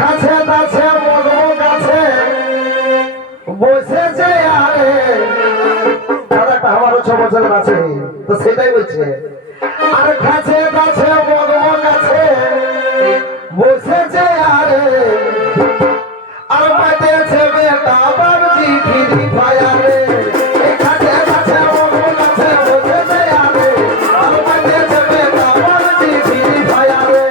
কাছে কাছে মগম কাছে বসেছে আরে দাদা একটা আমারও 6 বছর আছে তো সেটাই বলছে আর কাছে কাছে মগম কাছে বসেছে আরে আর মাঝেছে বেটা বাবজি ফিরি ফায়ারে কাছে কাছে মগম কাছে বসেছে আরে আর মাঝেছে বেটা বাবজি ফিরি ফায়ারে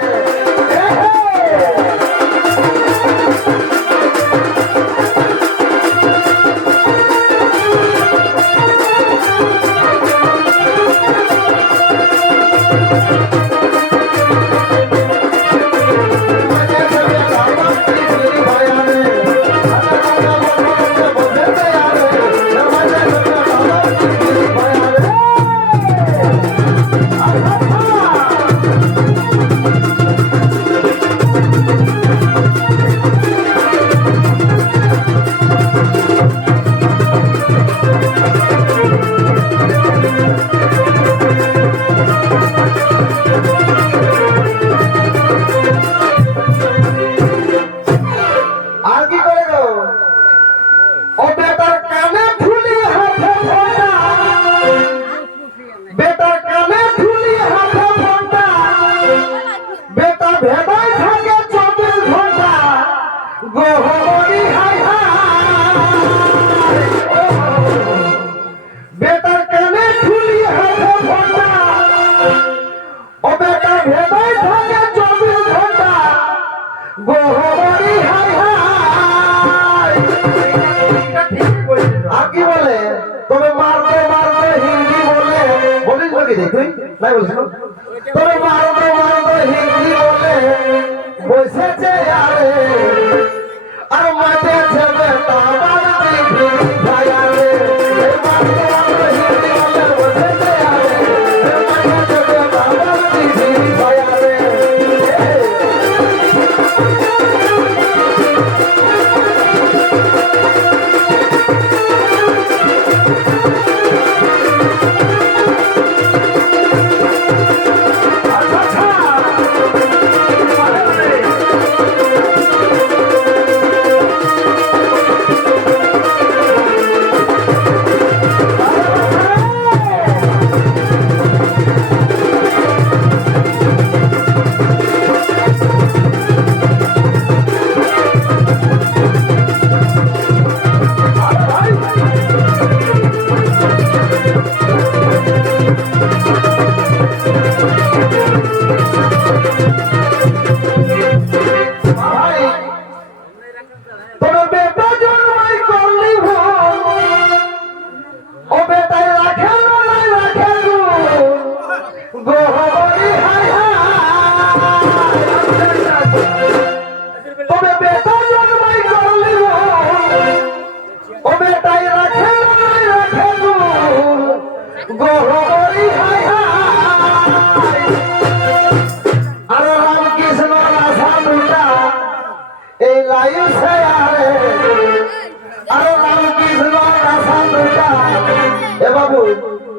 বসেছে আরে আর মাঝে ছেলে তামার ফিরি ফায়ারে বসেছে আরে মাঝে ছেলে তামার ফিরি ফায়ারে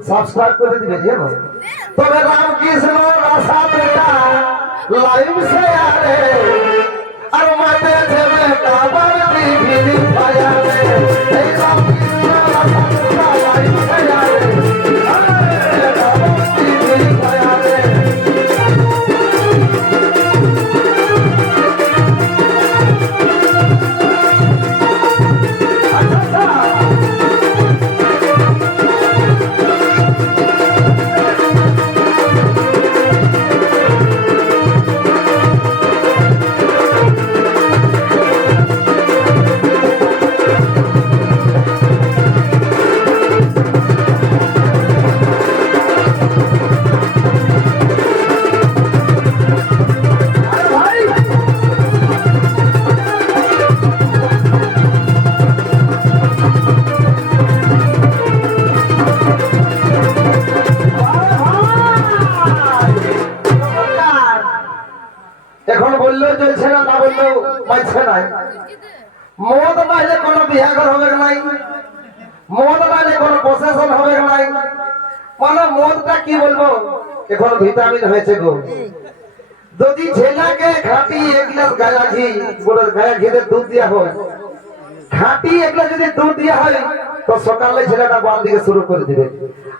সাবস্ক্রাইব করে দিবে জানো তবে রামকৃষ্ণ রাসা বেটা লাইভ শেয়ারে আর মাঝে ছেলে কাবার ফিরি ফায়ারে এই রামকৃষ্ণ রাসা বেটা লাইভ শেয়ারে কাবার ফিরি ফায়ারে এখন বললেও চলছে না, না বললেও পাইছে নাই। মদ নাইলে কোনো বিহাঘর হবে নাই, মদ নাইলে কোনো প্রশাসন হবে নাই। মানে মদটা কি বলবো, এখন ভিটামিন হয়েছে গো। যদি ছেলেকে খাঁটি এক গ্লাস গায়া ঘি বলে গায়া ঘিতে দুধ দেওয়া হয়, খাঁটি এক গ্লাস যদি দুধ দেওয়া হয় তো সকালে ছেলেটা বাম দিকে শুরু করে দিবে,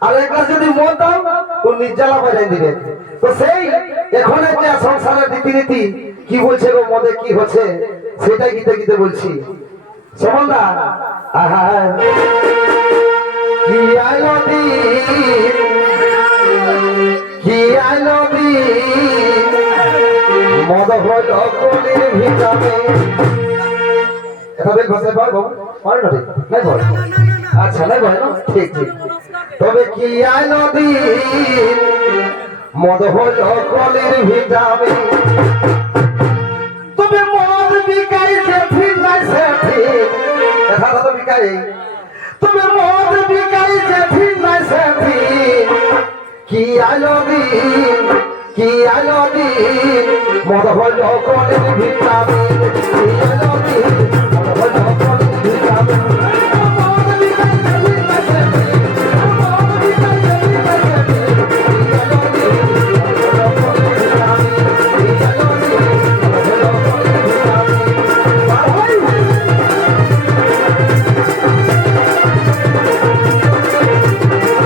আর এক গ্লাস যদি মদ দাও তো নির্জালা বাজাই দিবে। তো সেই এখন যে সংসারের রীতিনীতি কি বলছে গো, মদে কি হচ্ছে সেটাই গীতে গীতে বলছি। সমন্দা আহা কি আলো দিন, কি আলো দিন, মদ হল কলির ভিটামিন। এটা বেশ ভাষায় পায় বাবু, পারে না? ঠিক নাই বল, আচ্ছা নাই বল, ঠিক ঠিক। তবে কি আলো দিন, মদ হল কলির ভিটামিন। তবে মদ বিকাই যে ঠিক নাই সে ঠিক, দেখা তো বিকাই। তবে মদ বিকাই যে ঠিক নাই সে ঠিক, কি আলো দিন, কি আলো দিন, মদ হল কলির ভিটামিন। কি আলো দিন, মদ হল কলির ভিটামিন। মদ বিকাই যে ঠিক নাই সে ঠিক, মদ বিকাই যে ঠিক নাই সে ঠিক, কি আলো দিন, মদ হল কলির ভিটামিন। কি আলো দিন, মদ হল কলির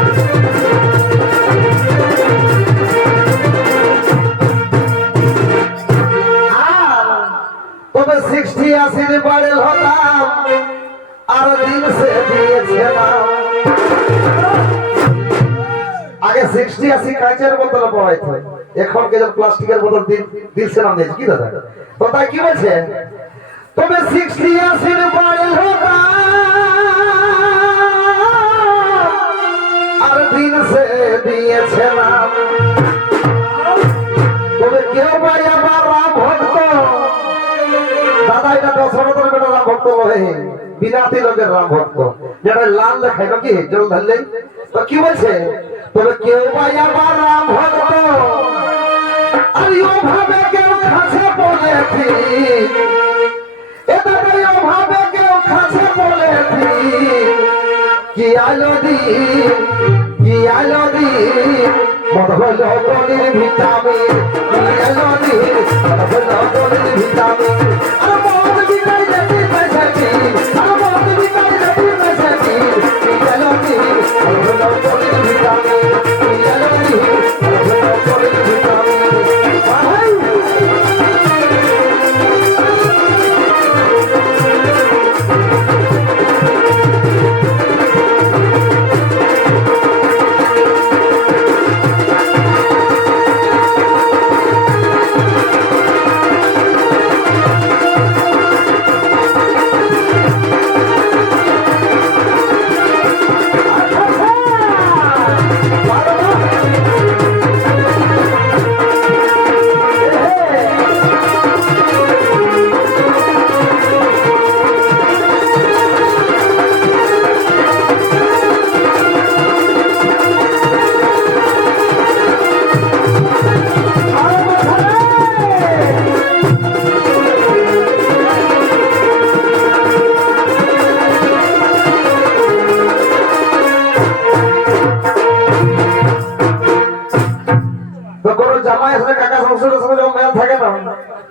ভিটামিন। তবে 60-80 বাড়ির হলাম আর দিন সে দিয়েছে না। আগে 60-80 কাঁচের বোতল পাওয়া যেত, এখন কে প্লাস্টিকের বোতল দিচ্ছে না দিয়েছে কি দাদা? তো তাই কি বলছে? তবে 60-80 বাড়ির হলাম আর দিন সে দিয়েছে না। তবে কেউ ভাই আমার রাম ভক্ত, দাদা এটা 10 বছর বেটা রাম ভক্ত বলে, বিনাতি লোকের রাম ভক্ত, যেটা লাল লেখাই নাকি জল ঢাললে। তো কি বলছে? তবে কেউ ভাই আমার রাম ভক্ত আর ওভাবে কেউ খাসে বলেছি, এ দাদা ওভাবে কেউ খাসে বলেছি, কি আলো দিন, কি আলো দিন, মদ হল কলির ভিটামিন। কি আলো দিন, মদ হল কলির ভিটামিন। আর মদ বিকাই যেতে পেছাছি, আর মদ বিকাই যেতে পেছাছি, কি আলো দিন, মদ হল কলির ভিটামিন। কি আলো দিন, মদ হল কলির ভিটামিন।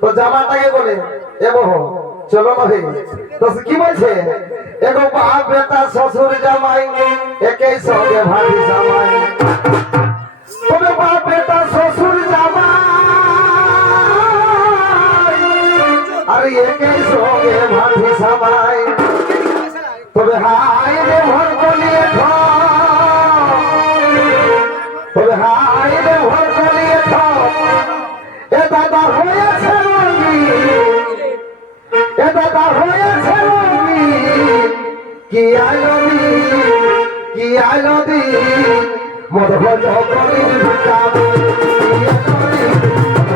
তো জামাটাকে বলে এগো চলো নহে। তো কি বলছে? এগো বাপ বেটা শ্বশুর জামাই একই সঙ্গে ভাবি জামাই। তবে বাপ বেটা শ্বশুর জামাই আর একই সঙ্গে ভাবি জামাই। তবে হাই রে ভর বলিয়ে তবে হাই রে ভর বলিয়ে এ দাদা হয়েছে এ দাদা হয়েছে কি আলো দিন, কি আলো দিন, মদ হল কলির ভিটামিন। কি আলো দিন,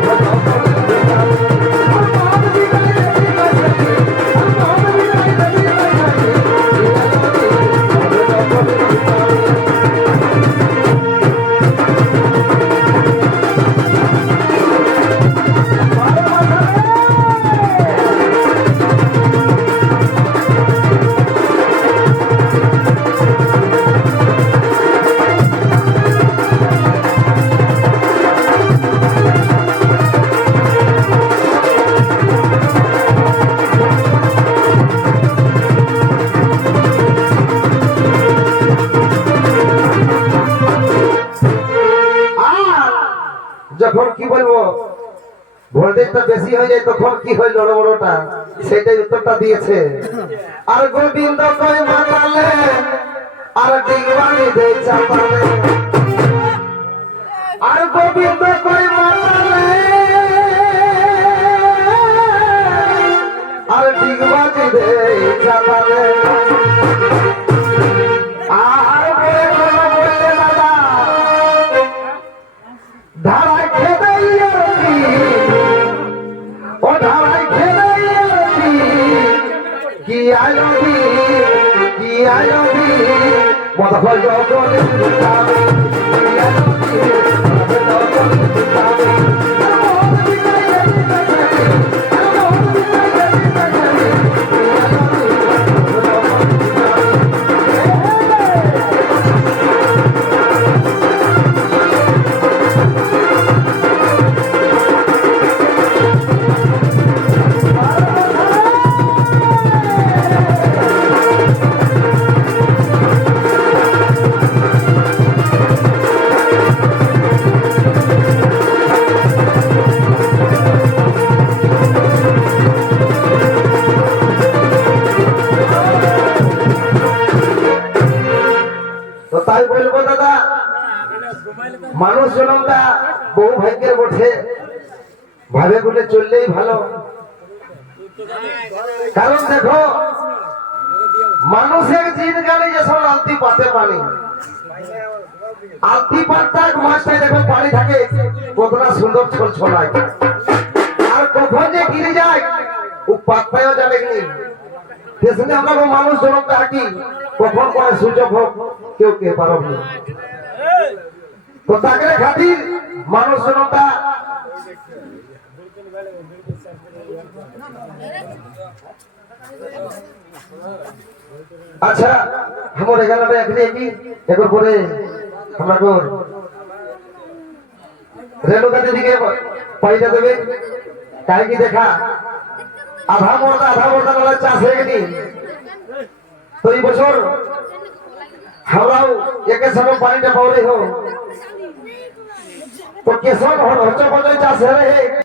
মদ হল কলির ভিটামিন। মদ বিকাই যেতে পেছাছি, মদ বিকাই যেতে পেছাছি, কি আলো দিন, মদ হল কলির ভিটামিন। হয়ে যায় তখন কি হয় বড় বড়টা, সেটাই উত্তরটা দিয়েছে। আর গোবিন্দ কই মাতালে আর ডিগবানি দে চাপালে, আর গোবিন্দ কই মাতালে আর ডিগবানি দে চাপালে, আর বলে দাদা ধারায় খেদে ও ধারায় খেদে কি আয়োদি কি আয়োদি মত হয় জগনে যাবে কি আয়োদি জগনে যাবে তাই বলবো দাদা, মানুষ জনমটা বহু ভাগ্যের বটে, ভাবে বলে চললেই ভালো। কারণ দেখো মানুষের জিন গাড়ি যে সব আলতি পাতে পানি, আলতি পাতা মাছটাই দেখো পানি থাকে কতটা সুন্দর ছল ছলায়, আর কখন যে গিরে যায় ও পাত্তাও জানে কি তেসনে আমরা মানুষ জনমটা কি কখন কোন সুযোগ হোক কেউ কে পারব না। তো তাকে খাতির মানুষ জনতা আচ্ছা আমার এখানে এখানে কি একবার পরে আমরা রেণুকা দিদিকে পয়সা দেবে কাই কি দেখা আধা মোটা চাষ হয়ে গেছি। তো এই বছর আমরাও একে সঙ্গে পানিটা পাওয়াই হোক তো কেসন হচ্ছে চাষ হয়ে